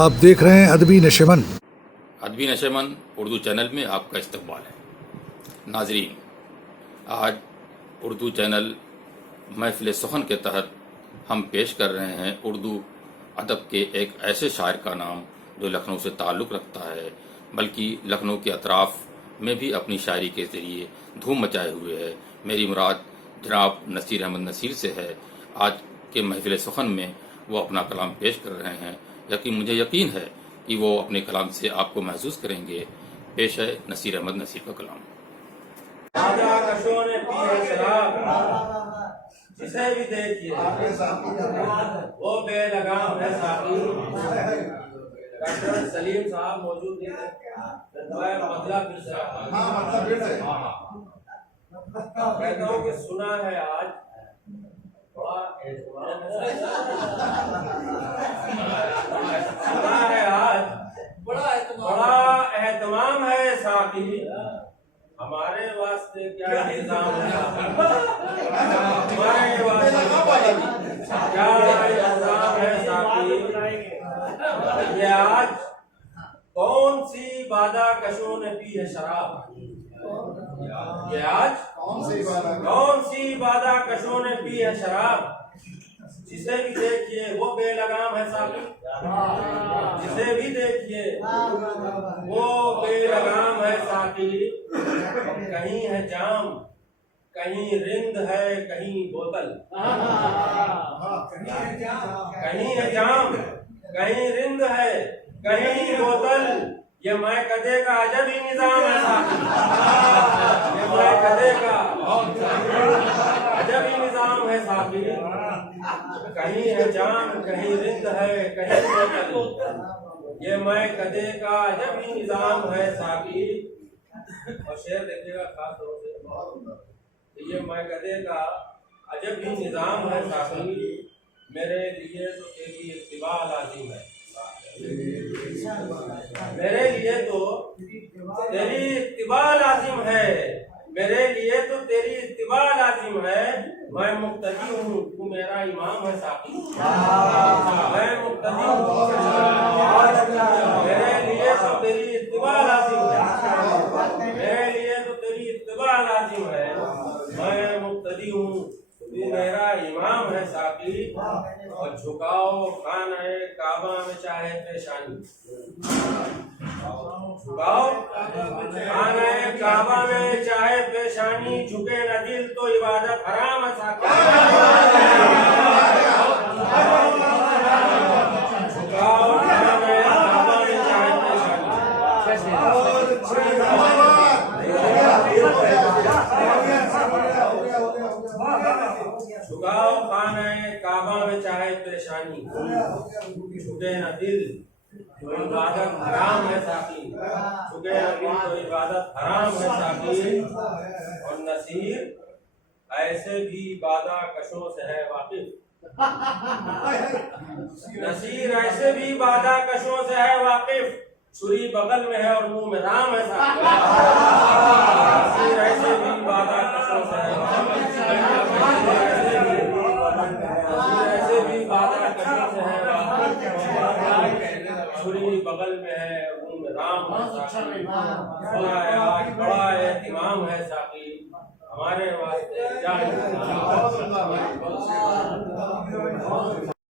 آپ دیکھ رہے ہیں ادبی نشیمن۔ ادبی نشیمن اردو چینل میں آپ کا استقبال ہے۔ ناظرین، آج اردو چینل محفل سخن کے تحت ہم پیش کر رہے ہیں اردو ادب کے ایک ایسے شاعر کا نام جو لکھنؤ سے تعلق رکھتا ہے، بلکہ لکھنؤ کے اطراف میں بھی اپنی شاعری کے ذریعے دھوم مچائے ہوئے ہے۔ میری مراد جناب نصیر احمد نصیر سے ہے۔ آج کے محفل سخن میں وہ اپنا کلام پیش کر رہے ہیں، مجھے یقین ہے کہ وہ اپنے کلام سے آپ کو محسوس کریں گے۔ پیش ہے نصیر احمد نصیر کا کلام۔ کشوں نے پی ہے شراب، جسے بھی دیکھیے وہ بے لگام ہے ساقی۔ ڈاکٹر سلیم صاحب موجود نہیں تھے، مطلب کہتا ہوں کہ سنا ہے آج بڑا اہتمام ہے ساقی، ہمارے واسطے کیا انتظام ہے، ہمارے واسطے کیا انتظام ہے ساقی۔ یہ آج کون سی بادہ کشوں نے پی ہے شراب، یہ آج کون سی بادہ کشوں نے پی ہے شراب، جسے بھی دیکھیے وہ بے لگام ہے ساقی، جسے بھی دیکھیے وہ بے لگام ہے ساقی۔ کہیں ہے جام، کہیں رند ہے، کہیں بوتل، کہیں ہے جام، کہیں رند ہے، کہیں بوتل، یہ میں کدے کا عجب ہی نظام ہے ساقی، یہ میں کدے کا عجب ہی نظام ہے ساقی۔ کہیں ہے جام، کہیں رند ہے، کہیں بوتل، یہ میں کدے کا عجب ہی نظام ہے ساقی۔ اور شعر دیکھیے گا خاص طور سے، یہ میں کدے کا عجب ہی نظام ہے ساقی، میرے لیے تو تیری اتباع لازم ہے، میرے لیے تو تیری اتباع لازم ہے، میرے لیے تو تیری اتباع لازم ہے، میں مقتدی ہوں تو میرا امام ہے ساقی، میں مقتدی ہوں میرے لیے تو تیری اتباع لازم ہے، میرے لیے تو تیری اتباع لازم ہے، میں مقتدی ہوں تو میرا امام ہے ساقی۔ اور جھکاؤ خانہ کعبہ میں چاہے پیشانی، جھکاؤ خانہ کعبہ میں چاہے پیشانی، جھکے نہ دل تو عبادت حرام ہے ساقی، جھکاؤ خانہ کعبہ میں چاہے جھکاؤ خانہ کعبہ میں چاہے پیشانی، جھکے نہ دل تو عبادت حرام ہے ساقی، جھکے نہ دل تو عبادت حرام ہے ساقی۔ اور نصیر ایسے بھی بادہ کشوں سے ہے واقف، نصیر ایسے بھی بادہ کشوں سے ہے واقف، چھری بغل میں ہے اور منہ میں رام ہے ساقی، نصیر ایسے بھی بادہ کشوں سے ہے واقف، چھری بغل میں ہے اور منہ میں رام ہے ساقی۔ بڑا اہتمام ہے ساقی، ہمارے واسطے کیا انتظام ہے۔